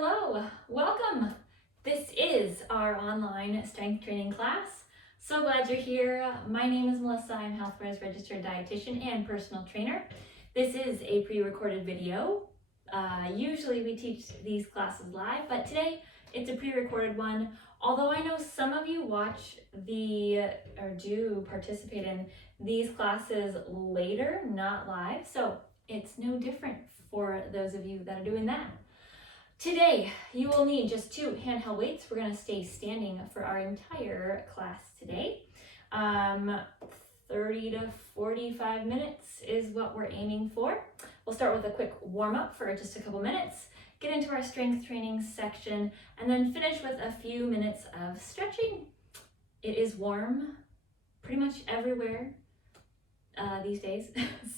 Hello, welcome. This is our online strength training class. So glad you're here. My name is Melissa. I'm HealthWare's registered dietitian and personal trainer. This is a pre-recorded video. Usually we teach these classes live, but today it's a pre-recorded one. Although I know some of you watch or do participate in these classes later, not live. So it's no different for those of you that are doing that. Today, you will need just 2 handheld weights. We're going to stay standing for our entire class today. 30 to 45 minutes is what we're aiming for. We'll start with a quick warm-up for just a couple minutes, get into our strength training section, and then finish with a few minutes of stretching. It is warm pretty much everywhere these days,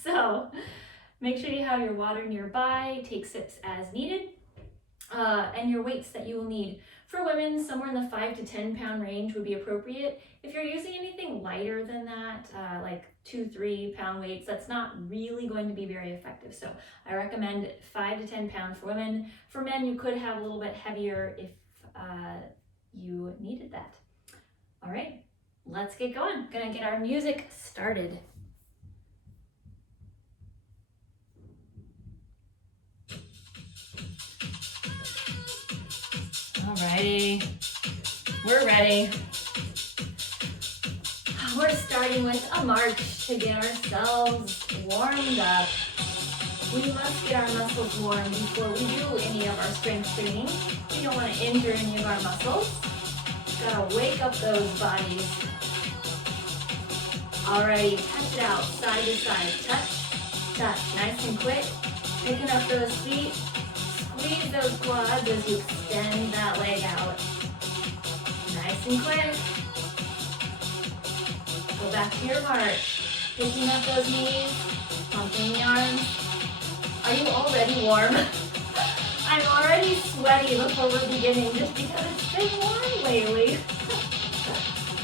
so make sure you have your water nearby, take sips as needed. And your weights that you will need. For women, somewhere in the 5 to 10 pound range would be appropriate. If you're using anything lighter than that, like 2-3 pound weights, that's not really going to be very effective. So I recommend 5 to 10 pounds for women. For men, you could have a little bit heavier if you needed that. All right, let's get going. Gonna get our music started. Alrighty, we're ready. We're starting with a march to get ourselves warmed up. We must get our muscles warm before we do any of our strength training. We don't want to injure any of our muscles. Gotta wake up those bodies. Alrighty, touch it out, side to side. Touch, touch, nice and quick. Picking up those feet. Squeeze those quads as you extend that leg out. Nice and quick. Go back to your march. Picking up those knees, pumping the arms. Are you already warm? I'm already sweaty before we're beginning just because it's been warm lately.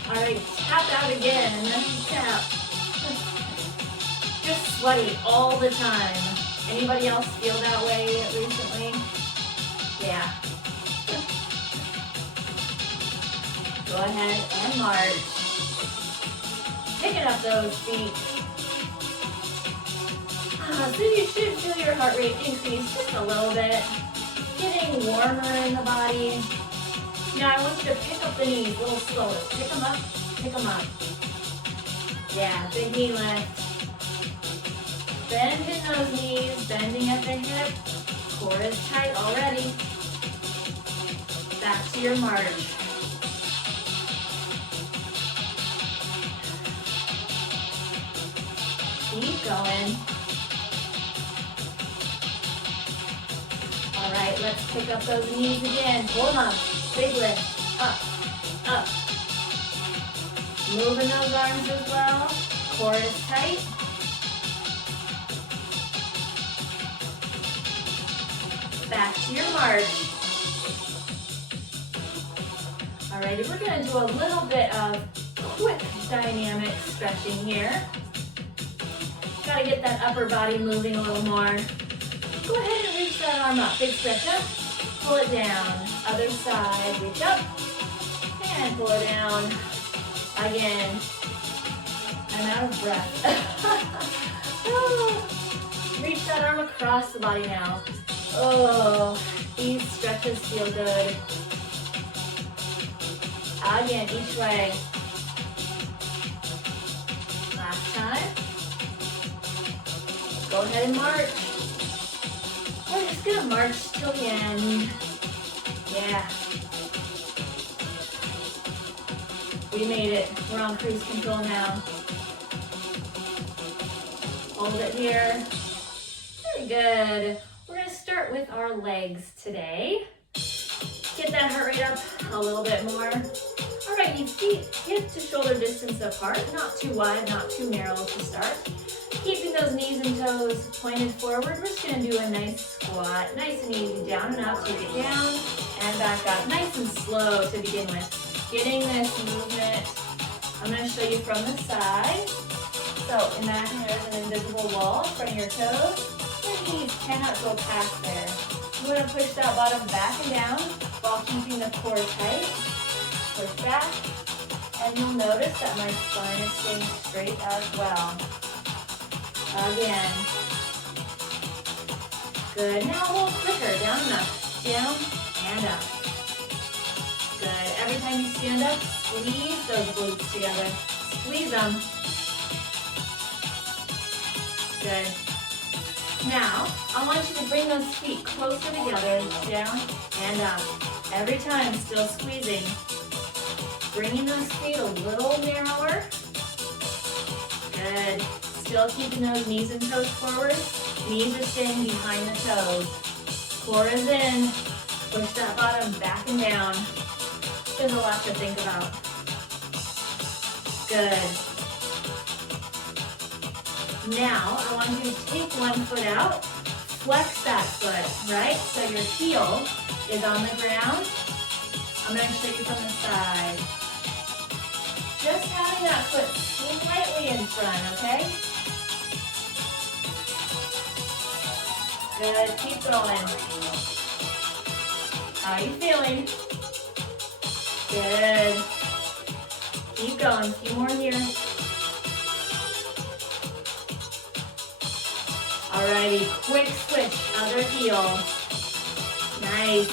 All right, tap out again. Tap. Just sweaty all the time. Anybody else feel that way recently? Yeah. Go ahead and march. Picking up those feet. So you should feel your heart rate increase just a little bit. Getting warmer in the body. Now I want you to pick up the knees a little slower. Pick them up, pick them up. Yeah, big knee lift. Bend in those knees, bending at the hip. Core is tight already. Back to your march. Keep going. All right, let's pick up those knees again. Pull them up. Big lift. Up, up. Moving those arms as well. Core is tight. Back to your march. Alrighty, we're gonna do a little bit of quick dynamic stretching here. Gotta get that upper body moving a little more. Go ahead and reach that arm up. Big stretch up, pull it down. Other side, reach up, and pull it down. Again, I'm out of breath. Reach that arm across the body now. Oh, these stretches feel good. Again, each way. Last time. Go ahead and march. We're just gonna march till the end. Yeah. We made it. We're on cruise control now. Hold it here. Very good. We're gonna start with our legs today. Get that heart rate up a little bit more. All right, you feet hip to shoulder distance apart, not too wide, not too narrow to start. Keeping those knees and toes pointed forward. We're just gonna do a nice squat, nice and easy, down and up, take it down, and back up. Nice and slow to begin with. Getting this movement. I'm gonna show you from the side. So imagine there's an invisible wall in front of your toes. Your knees cannot go past there. You want to push that bottom back and down while keeping the core tight. Push back, and you'll notice that my spine is staying straight as well. Again. Good. Now a little quicker. Down and up. Down and up. Good. Every time you stand up, squeeze those glutes together. Squeeze them. Good. Now, I want you to bring those feet closer together. Down and up. Every time, still squeezing. Bringing those feet a little narrower. Good. Still keeping those knees and toes forward. Knees are staying behind the toes. Core is in. Push that bottom back and down. There's a lot to think about. Good. Now, I want you to take one foot out. Flex that foot, right? So your heel is on the ground. I'm going to show you from the side. Just having that foot slightly in front, okay? Good, keep going. How are you feeling? Good. Keep going, a few more here. Alrighty, quick switch, other heel. Nice.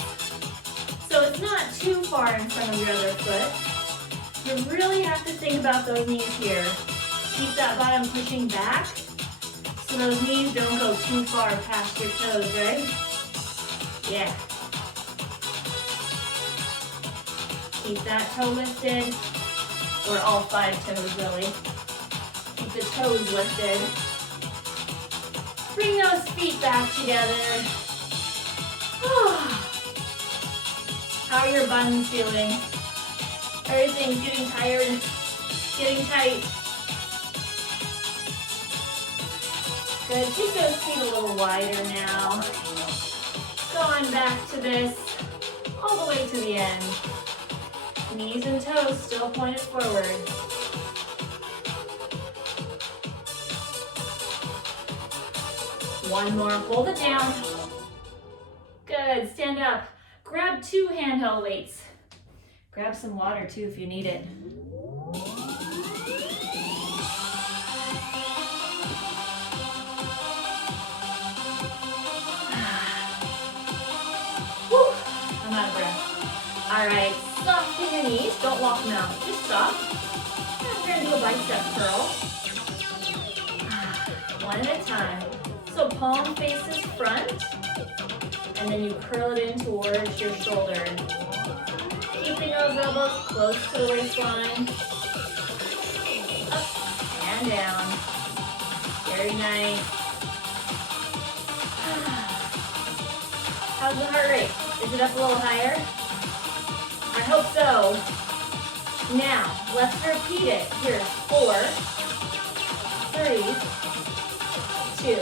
So it's not too far in front of your other foot. You really have to think about those knees here. Keep that bottom pushing back so those knees don't go too far past your toes, right? Yeah. Keep that toe lifted, or all 5 toes really. Keep the toes lifted. Bring those feet back together. How are your buns feeling? Everything's getting tired, getting tight. Good, take those feet a little wider now. Going back to this, all the way to the end. Knees and toes still pointed forward. One more, hold it down. Good, stand up. Grab 2 handheld weights. Grab some water too if you need it. Whew, I'm out of breath. All right, soften your knees. Don't walk them out, just stop. We're gonna do a bicep curl. One at a time. So palm faces front, and then you curl it in towards your shoulder. Keeping those elbows close to the waistline. Up and down. Very nice. How's the heart rate? Is it up a little higher? I hope so. Now, let's repeat it. Here's 4, 3, 2,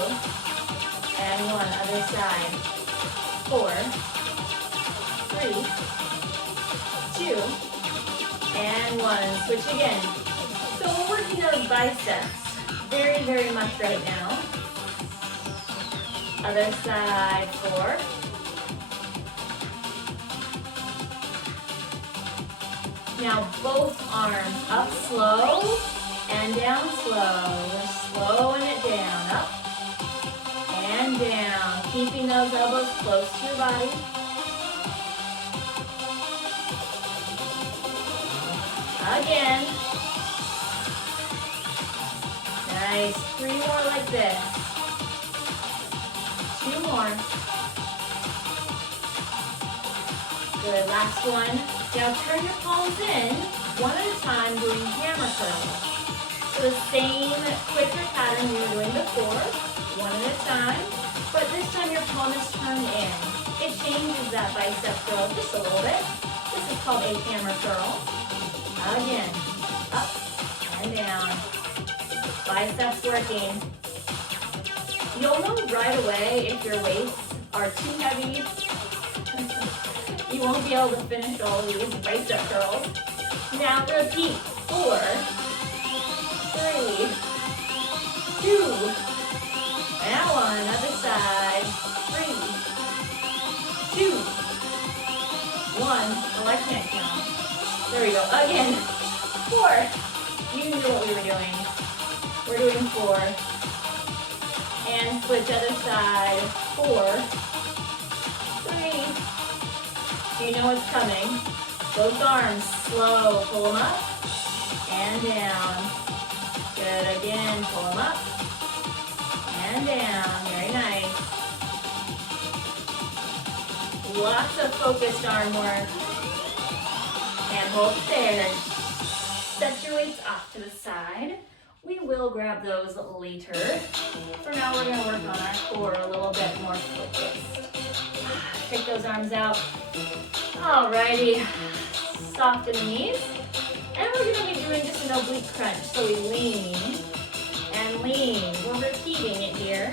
and 1. Other side. 4, 3, 2, and 1. Switch again. So we're working those biceps very, very much right now. Other side. 4. Now both arms up slow and down slow. We're slowing it down. Up and down. Keeping those elbows close to your body. Again. Nice. 3 more like this. 2 more. Good. Last one. Now turn your palms in, one at a time, doing hammer curls. So the same quicker pattern you were doing before, one at a time, but this time your palm is turned in. It changes that bicep curl just a little bit. This is called a hammer curl. Again, up and down. Biceps working. You'll know right away if your weights are too heavy. You won't be able to finish all these bicep curls. Now repeat. 4, 3, 2, and 1. Other side. 3, Oh, I can't count. There we go. Again. 4. You knew what we were doing. We're doing 4. And switch other side. 4. 3. You know what's coming. Both arms slow. Pull them up and down. Good. Again. Pull them up and down. Very nice. Lots of focused arm work. And hold it there. Set your weights off to the side. We will grab those later. For now, we're going to work on our core a little bit more focused. Take those arms out. Alrighty. Soften the knees. And we're going to be doing just an oblique crunch. So we lean and lean. We're repeating it here.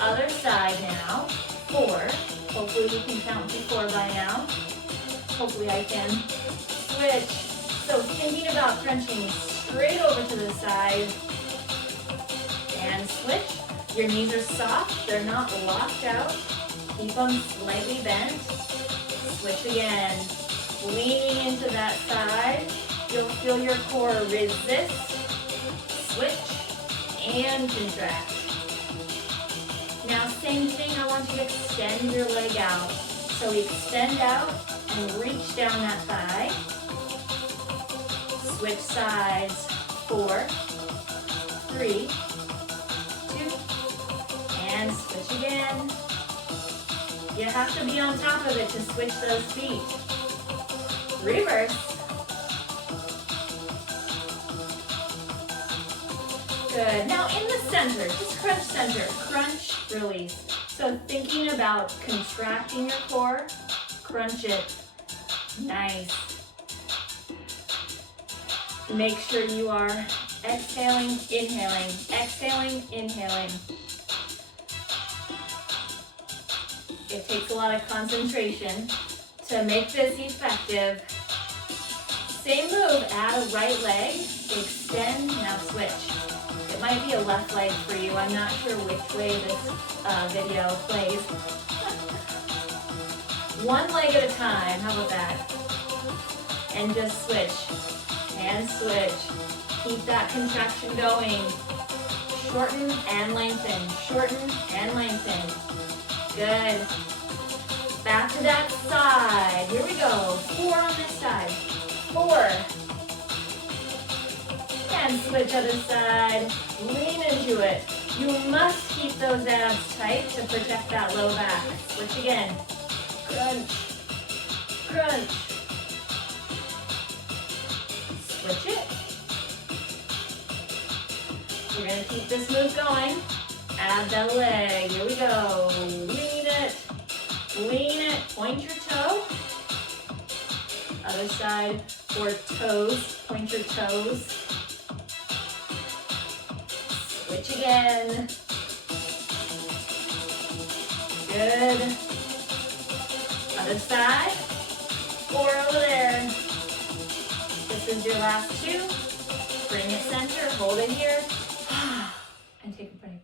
Other side now. 4. Hopefully we can count to 4 by now. Hopefully I can. Switch. So thinking about crunching straight over to the side. And switch. Your knees are soft. They're not locked out. Keep them slightly bent. Switch again. Leaning into that side. You'll feel your core resist. Switch and contract. Now same thing, I want you to extend your leg out. So we extend out and reach down that thigh. Switch sides. 4, 3, 2, and switch again. You have to be on top of it to switch those feet. Reverse. Good. Now in the center, just crunch center. Crunch, release. So thinking about contracting your core, crunch it. Nice. Make sure you are exhaling, inhaling, exhaling, inhaling. It takes a lot of concentration to make this effective. Same move, add a right leg, extend, now switch. It might be a left leg for you. I'm not sure which way this video plays. One leg at a time, how about that? And just switch, and switch. Keep that contraction going. Shorten and lengthen, shorten and lengthen. Good. Back to that side. Here we go. 4 on this side. 4. And switch other side. Lean into it. You must keep those abs tight to protect that low back. Switch again. Crunch. Crunch. Switch it. We're going to keep this move going. Add that leg. Here we go. Lean it. Lean it. Point your toe. Other side. Or toes. Point your toes. Switch again. Good. Other side. 4 over there. This is your last 2. Bring it center. Hold it here. And take a break.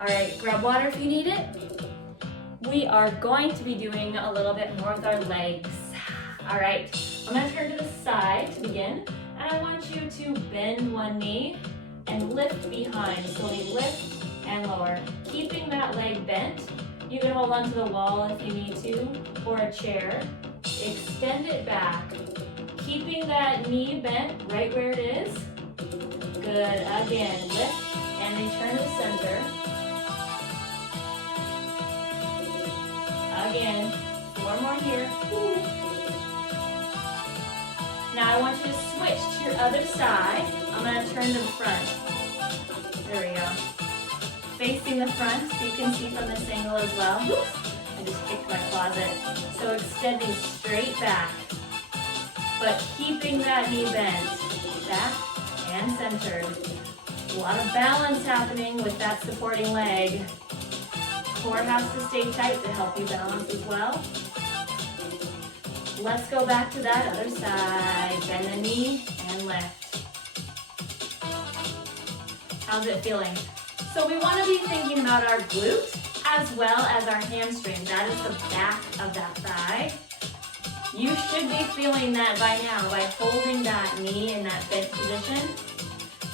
All right, grab water if you need it. We are going to be doing a little bit more with our legs. All right, I'm gonna turn to the side to begin, and I want you to bend one knee and lift behind. So we lift and lower, keeping that leg bent. You can hold onto the wall if you need to, or a chair. Extend it back, keeping that knee bent right where it is. Good, again, lift and return to center. Again, 4 more here. Woo. Now I want you to switch to your other side. I'm going to turn to the front. There we go. Facing the front, so you can see from this angle as well. Whoops. I just kicked my closet. So extending straight back, but keeping that knee bent. Back and centered. A lot of balance happening with that supporting leg. Core has to stay tight to help you balance as well. Let's go back to that other side. Bend the knee and lift. How's it feeling? So we want to be thinking about our glute as well as our hamstring. That is the back of that thigh. You should be feeling that by now by holding that knee in that bent position.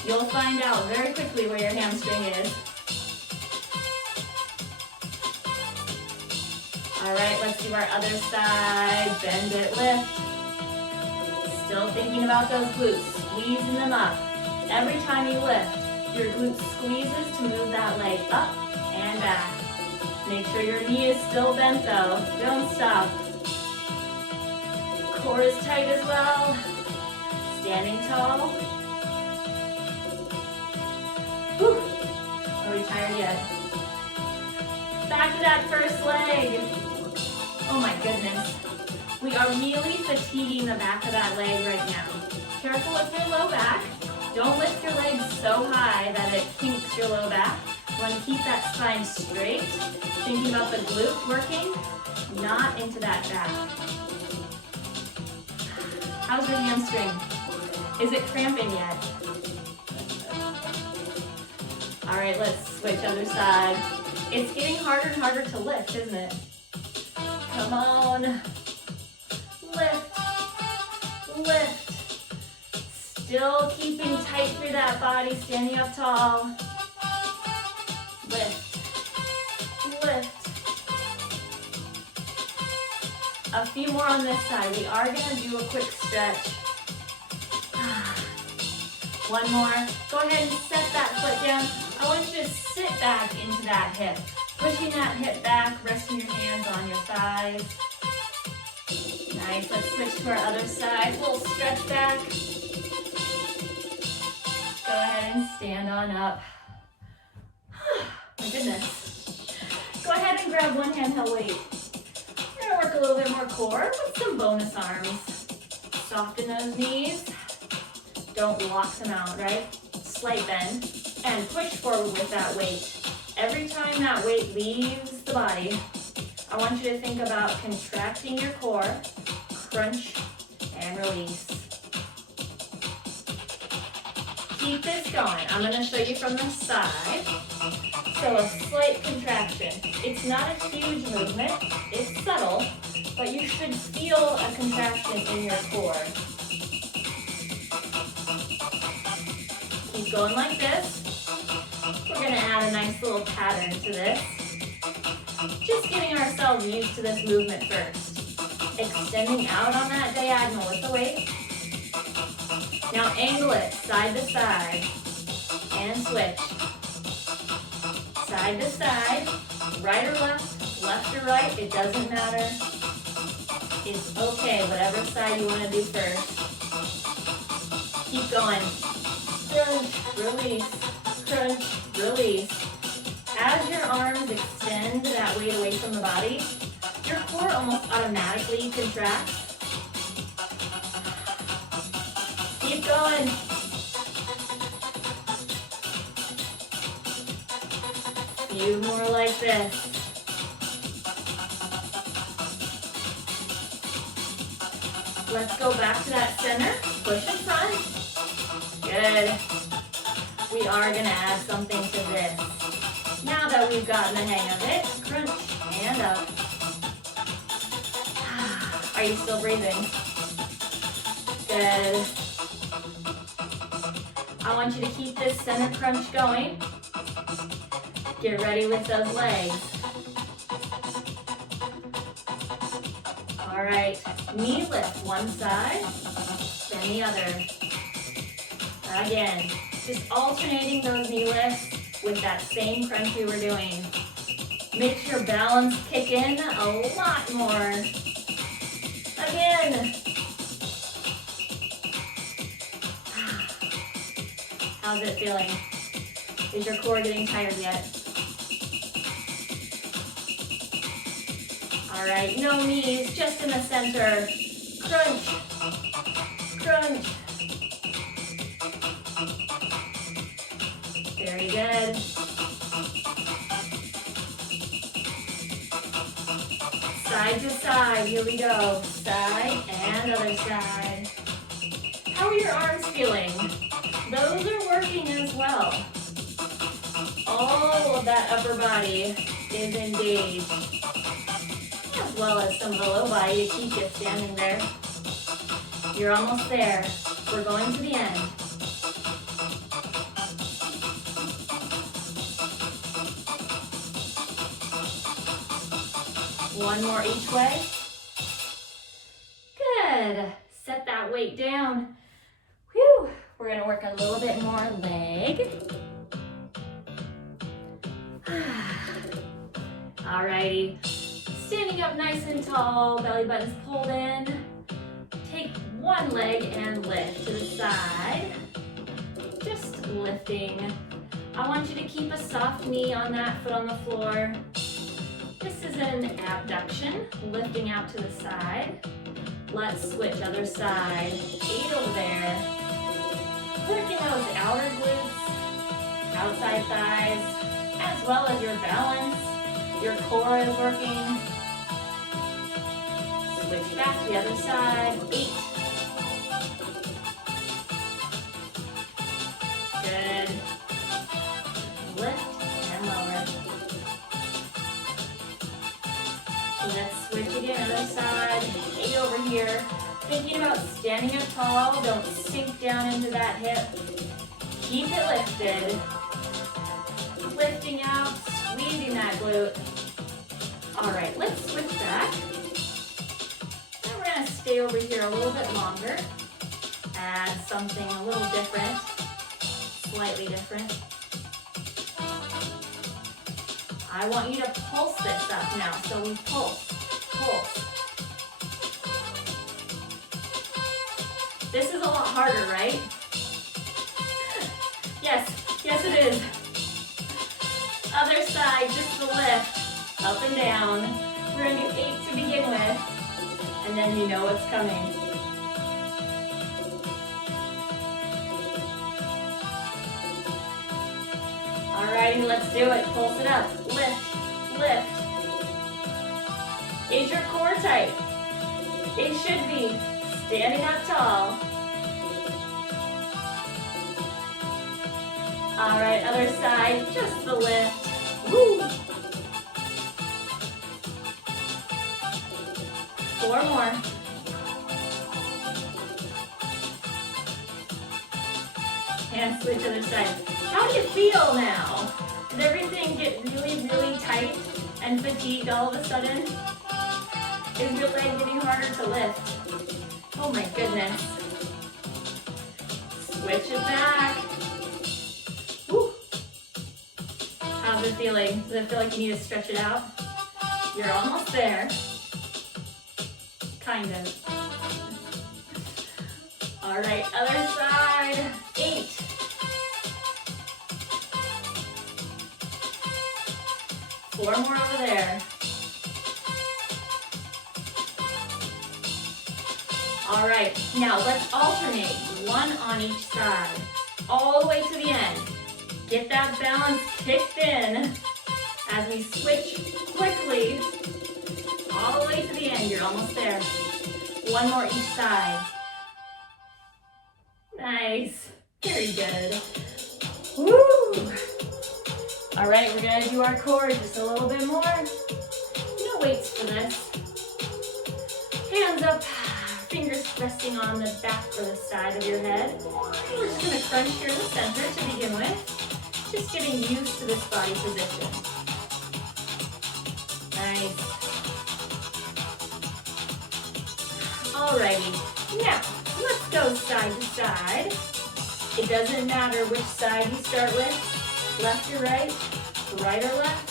You'll find out very quickly where your hamstring is. All right, let's do our other side. Bend it, lift. Still thinking about those glutes, squeezing them up. Every time you lift, your glute squeezes to move that leg up and back. Make sure your knee is still bent though. Don't stop. Core is tight as well. Standing tall. Whew. Are we tired yet? Back to that first leg. Oh my goodness. We are really fatiguing the back of that leg right now. Careful with your low back. Don't lift your legs so high that it kinks your low back. You want to keep that spine straight. Thinking about the glute working, not into that back. How's your hamstring? Is it cramping yet? All right, let's switch other side. It's getting harder and harder to lift, isn't it? Come on. Lift. Lift. Still keeping tight through that body, standing up tall. Lift. Lift. A few more on this side. We are gonna do a quick stretch. One more. Go ahead and set that foot down. I want you to sit back into that hip. Pushing that hip back, resting your hands on your thighs. Nice, let's switch to our other side. Little stretch back. Go ahead and stand on up. My goodness. Go ahead and grab one handheld weight. We're gonna work a little bit more core with some bonus arms. Soften those knees. Don't lock them out, right? Slight bend. And push forward with that weight. Every time that weight leaves the body, I want you to think about contracting your core, crunch, and release. Keep this going. I'm going to show you from the side. So a slight contraction. It's not a huge movement. It's subtle, but you should feel a contraction in your core. Keep going like this. We're going to add a nice little pattern to this. Just getting ourselves used to this movement first. Extending out on that diagonal with the weight. Now angle it side to side and switch. Side to side, right or left, left or right, it doesn't matter. It's okay, whatever side you want to do first. Keep going. Crunch, release, crunch, release. As your arms extend that weight away from the body, your core almost automatically contracts. Keep going. Few more like this. Let's go back to that center. Push in front. Good. We are going to add something to this. Now that we've gotten the hang of it, crunch and up. Are you still breathing? Good. I want you to keep this center crunch going. Get ready with those legs. All right, knee lift one side, then the other. Again, just alternating those knee lifts with that same crunch we were doing. Makes your balance kick in a lot more. Again. How's it feeling? Is your core getting tired yet? All right, no knees, just in the center. Crunch, crunch. Very good. Side to side, here we go. Side and other side. How are your arms feeling? Those are working as well. All of that upper body is engaged. Yeah. as well as some of the low body to keep you standing there. You're almost there. We're going to the end. One more each way. Good. Set that weight down. Whew. We're gonna work a little bit more leg. Alrighty. Standing up nice and tall, belly button's pulled in. Take one leg and lift to the side. Just lifting. I want you to keep a soft knee on that foot on the floor. This is an abduction, lifting out to the side. Let's switch other side. 8 over there. Working those outer glutes, outside thighs, as well as your balance. Your core is working. Switch back to the other side. 8. Good. Lift and lower. Let's switch again, other side. 8 over here. Thinking about standing up tall. Don't sink down into that hip. Keep it lifted. Lifting out, squeezing that glute. All right, let's switch back. And we're gonna stay over here a little bit longer. Add something a little different, slightly different. I want you to pulse this up now. So we pulse, pulse. This is a lot harder, right? Yes, yes it is. Other side, just the lift. Up and down. We're gonna do 8 to begin with, and then you know what's coming. Alrighty, let's do it. Pulse it up. Lift, lift. Is your core tight? It should be. Standing up tall. Alright, other side, just the lift. Woo! 4 more. And switch other side. How do you feel now? Did everything get really, really tight and fatigued all of a sudden? Is your leg getting harder to lift? Oh my goodness. Switch it back. Woo. How's it feeling? Does it feel like you need to stretch it out? You're almost there. Kind of. All right, other side. 8. Four more over there. All right, now let's alternate, one on each side, all the way to the end. Get that balance kicked in as we switch quickly, all the way to the end. You're almost there. One more each side. Nice, very good. Woo! All right, we're gonna do our core just a little bit more. No weights for this. Hands up. Fingers resting on the back or the side of your head. We're just going to crunch here in the center to begin with. Just getting used to this body position. Nice. Alrighty. Now, let's go side to side. It doesn't matter which side you start with, left or right or left.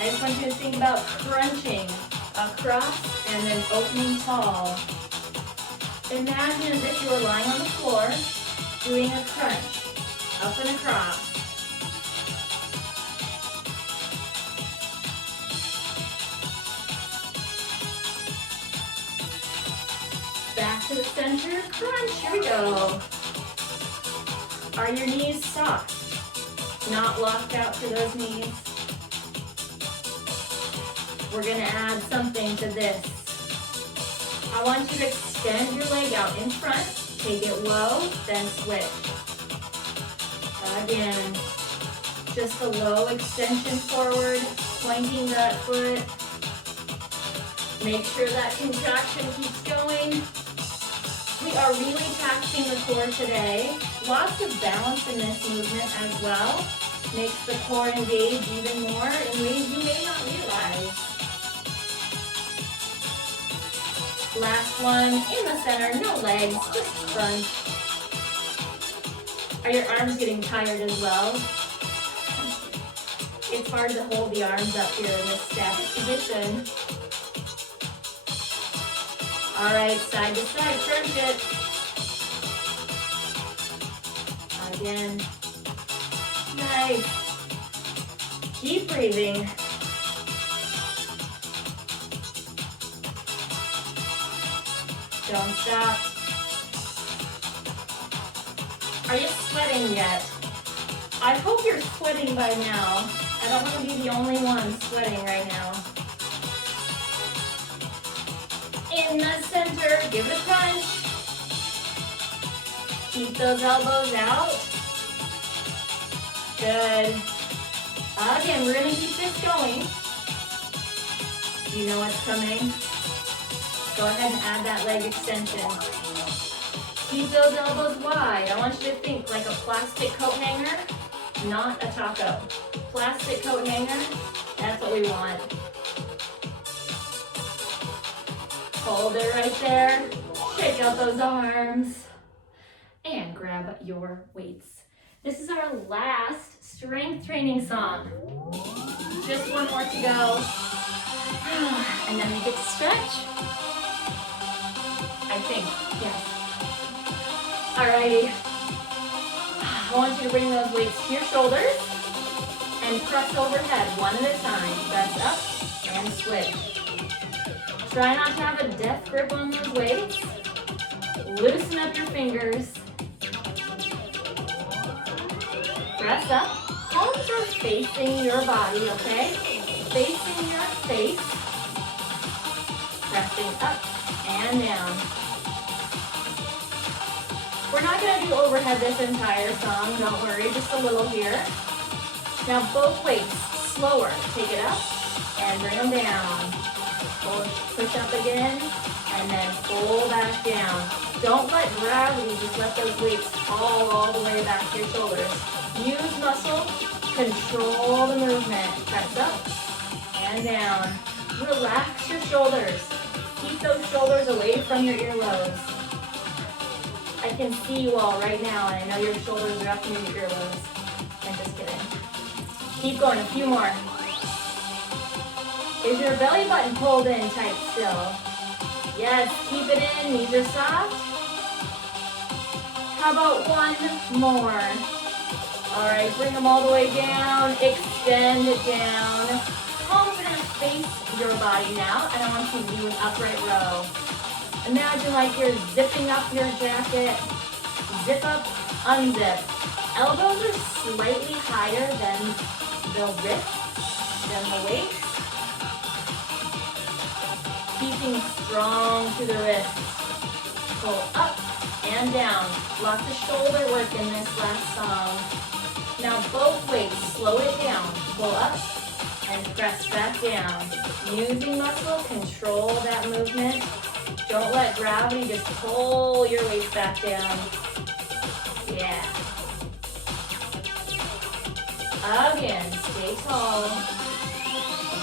I just want you to think about crunching across and then opening tall. Imagine as if you were lying on the floor doing a crunch up and across. Back to the center, crunch, here we go. Are your knees soft? Not locked out to those knees? We're gonna add something to this. I want you to extend your leg out in front, take it low, then switch. Again, just a low extension forward, pointing that foot. Make sure that contraction keeps going. We are really taxing the core today. Lots of balance in this movement as well. Makes the core engage even more in ways you may not realize. Last one, in the center, no legs, just front. Are your arms getting tired as well? It's hard to hold the arms up here in this static position. All right, side to side, crunch it. Again. Nice. Keep breathing. Don't stop. Are you sweating yet? I hope you're sweating by now. I don't want to be the only one sweating right now. In the center, give it a crunch. Keep those elbows out. Good. Again, we're gonna keep this going. You know what's coming. Go ahead and add that leg extension. Keep those elbows wide. I want you to think like a plastic coat hanger, not a taco. Plastic coat hanger, that's what we want. Hold it right there. Shake out those arms. And grab your weights. This is our last strength training song. Just one more to go. And then we get to stretch. I think, yes. Alrighty. I want you to bring those weights to your shoulders and press overhead one at a time. Press up and switch. Try not to have a death grip on those weights. Loosen up your fingers. Press up. Palms are facing your body, okay? Facing your face. Pressing up and down. We're not going to do overhead this entire song, don't worry, just a little here. Now both weights, slower. Take it up and bring them down. Push up again and then pull back down. Don't let gravity just let those weights fall all the way back to your shoulders. Use muscle, control the movement. Press up and down. Relax your shoulders. Keep those shoulders away from your earlobes. I can see you all right now, and I know your shoulders are up near your earlobes. I'm just kidding. Keep going, a few more. Is your belly button pulled in tight still? Yes, keep it in, knees are soft. How about one more? All right, bring them all the way down, extend it down. Palms are gonna face your body now, and I want you to do an upright row. Imagine like you're zipping up your jacket. Zip up, unzip. Elbows are slightly higher than the wrists, than the waist. Keeping strong to the wrists. Pull up and down. Lots of shoulder work in this last song. Now both weights, slow it down. Pull up and press back down. Using muscle, control that movement. Don't let gravity just pull your weight back down. Yeah. Again, stay tall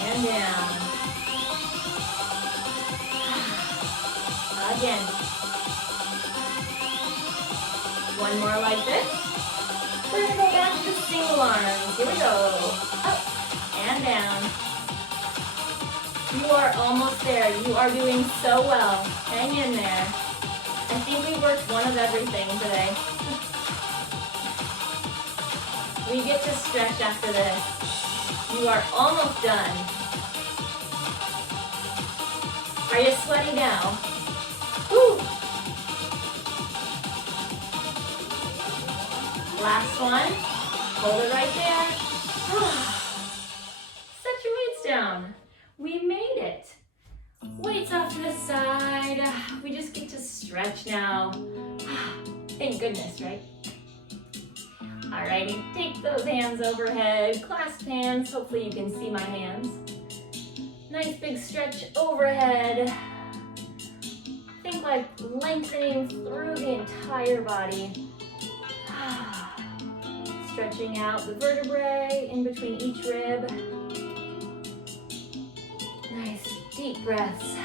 and down. Again. One more like this. We're going to go back to single arms. Here we go. Up and down. You are almost there. You are doing so well. Hang in there. I think we worked one of everything today. We get to stretch after this. You are almost done. Are you sweaty now? Woo! Last one. Hold it right there. Set your weights down. We made it. Weights off to the side. We just get to stretch now. Thank goodness, right? Alrighty, take those hands overhead. Clasp hands. Hopefully you can see my hands. Nice big stretch overhead. Think like lengthening through the entire body. Stretching out the vertebrae in between each rib. Nice deep breaths.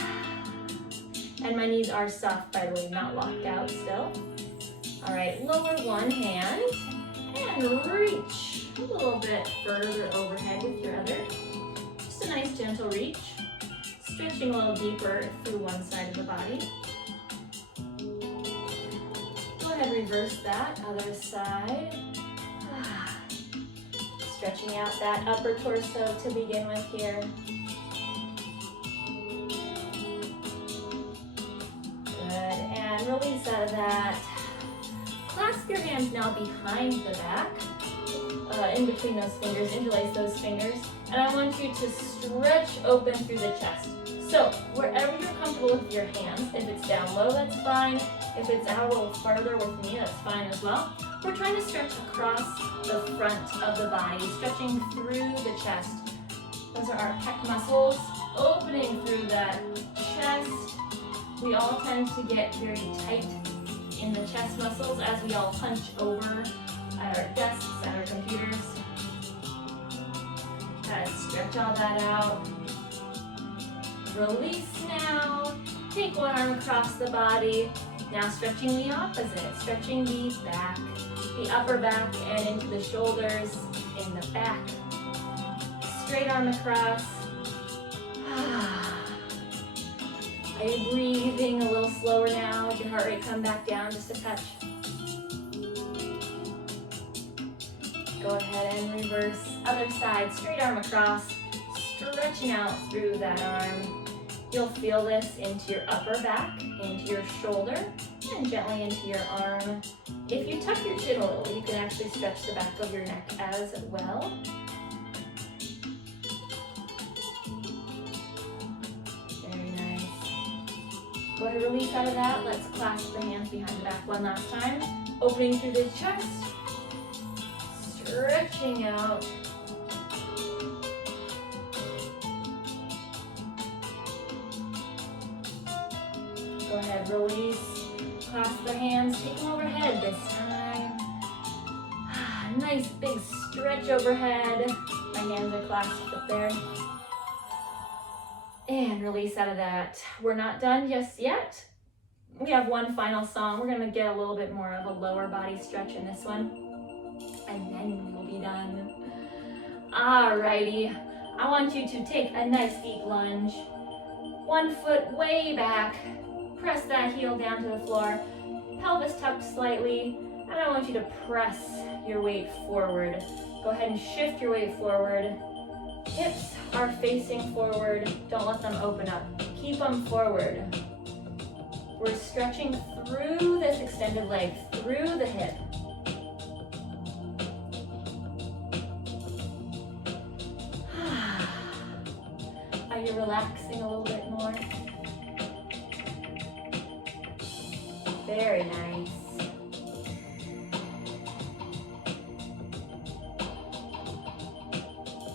And my knees are soft, by the way, not locked out still. All right, lower one hand and reach a little bit further overhead with your other. Just a nice gentle reach. Stretching a little deeper through one side of the body. Go ahead, reverse that, other side. Stretching out that upper torso to begin with here. Good, and release out of that. Clasp your hands now behind the back, in between those fingers, interlace those fingers, and I want you to stretch open through the chest. So, wherever you're comfortable with your hands, if it's down low, that's fine. If it's out a little farther with me, that's fine as well. We're trying to stretch across the front of the body, stretching through the chest. Those are our pec muscles, opening through that chest. We all tend to get very tight in the chest muscles as we all hunch over at our desks, at our computers. Gotta stretch all that out. Release now. Take one arm across the body. Now stretching the opposite, stretching the back, the upper back and into the shoulders, in the back. Straight arm across. Are you breathing a little slower now? Did your heart rate come back down just a touch? Go ahead and reverse. Other side, straight arm across, stretching out through that arm. You'll feel this into your upper back, into your shoulder, and gently into your arm. If you tuck your chin a little, you can actually stretch the back of your neck as well. Very nice. Go ahead and release out of that. Let's clasp the hands behind the back one last time. Opening through the chest, stretching out. Go ahead, release, clasp the hands, take them overhead this time. Nice big stretch overhead. My hands are clasped up there. And release out of that. We're not done just yet. We have one final song. We're gonna get a little bit more of a lower body stretch in this one. And then we'll be done. Alrighty, I want you to take a nice deep lunge. 1 foot way back. Press that heel down to the floor, pelvis tucked slightly, and I want you to press your weight forward. Go ahead and shift your weight forward. Hips are facing forward. Don't let them open up. Keep them forward. We're stretching through this extended leg, through the hip. Are you relaxing a little bit more? Very nice.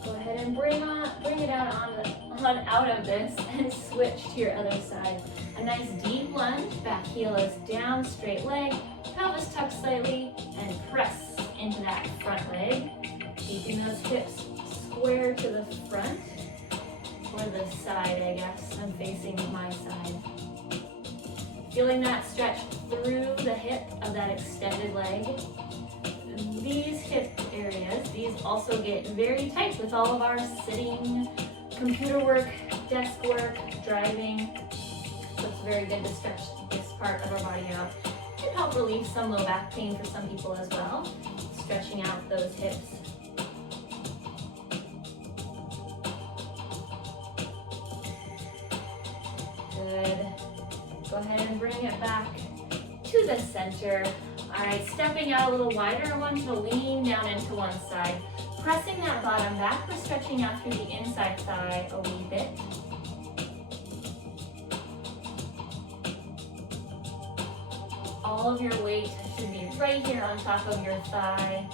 Go ahead and bring it out on out of this and switch to your other side. A nice deep lunge, back heel is down, straight leg, pelvis tucked slightly, and press into that front leg. Keeping those hips square to the front, or the side, I guess. I'm facing my side. Feeling that stretch through the hip of that extended leg. These hip areas, these also get very tight with all of our sitting, computer work, desk work, driving. So it's very good to stretch this part of our body out. It can help relieve some low back pain for some people as well. Stretching out those hips. Good. Go ahead and bring it back to the center. All right, stepping out a little wider, I want you to lean down into one side. Pressing that bottom back, we're stretching out through the inside thigh a wee bit. All of your weight should be right here on top of your thigh.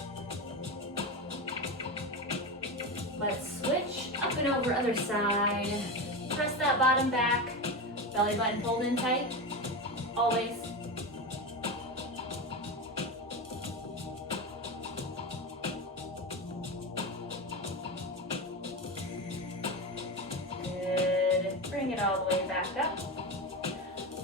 Let's switch up and over other side. Press that bottom back, belly button pulled in tight, always. Good, bring it all the way back up.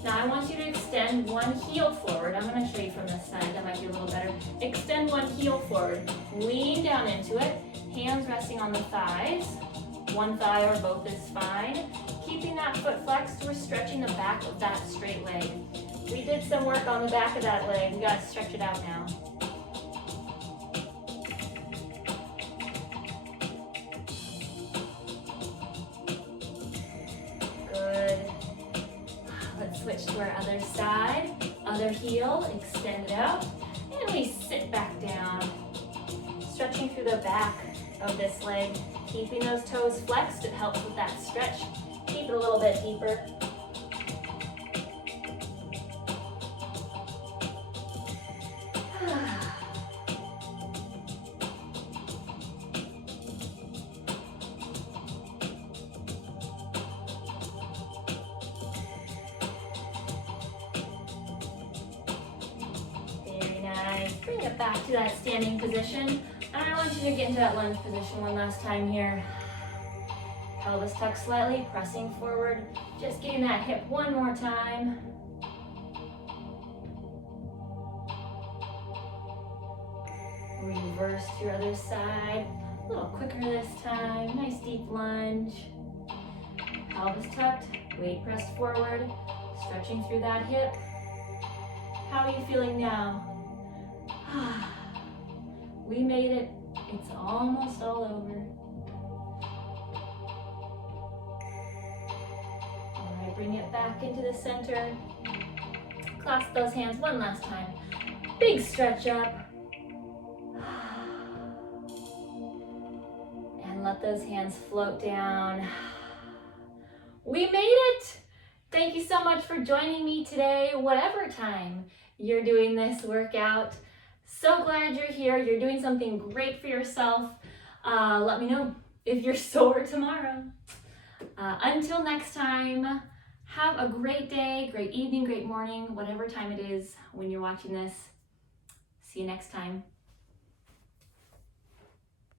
Now I want you to extend one heel forward. I'm going to show you from this side, that might be a little better. Extend one heel forward, lean down into it, hands resting on the thighs. One thigh or both is fine. Keeping that foot flexed, we're stretching the back of that straight leg. We did some work on the back of that leg. We got to stretch it out now. Good. Let's switch to our other side. Other heel, extend it out. And we sit back down. Stretching through the back of this leg. Keeping those toes flexed, it helps with that stretch. Keep it a little bit deeper. Very nice. Bring it back to that standing position. And I want you to get into that lunge position one last time here. Pelvis tucked slightly, pressing forward. Just getting that hip one more time. Reverse to your other side. A little quicker this time. Nice deep lunge. Pelvis tucked, weight pressed forward. Stretching through that hip. How are you feeling now? We made it. It's almost all over. All right, bring it back into the center. Clasp those hands one last time. Big stretch up. And let those hands float down. We made it! Thank you so much for joining me today, whatever time you're doing this workout. So glad you're here. You're doing something great for yourself. Let me know if you're sore tomorrow. Until next time, have a great day, great evening, great morning, whatever time it is when you're watching this. See you next time.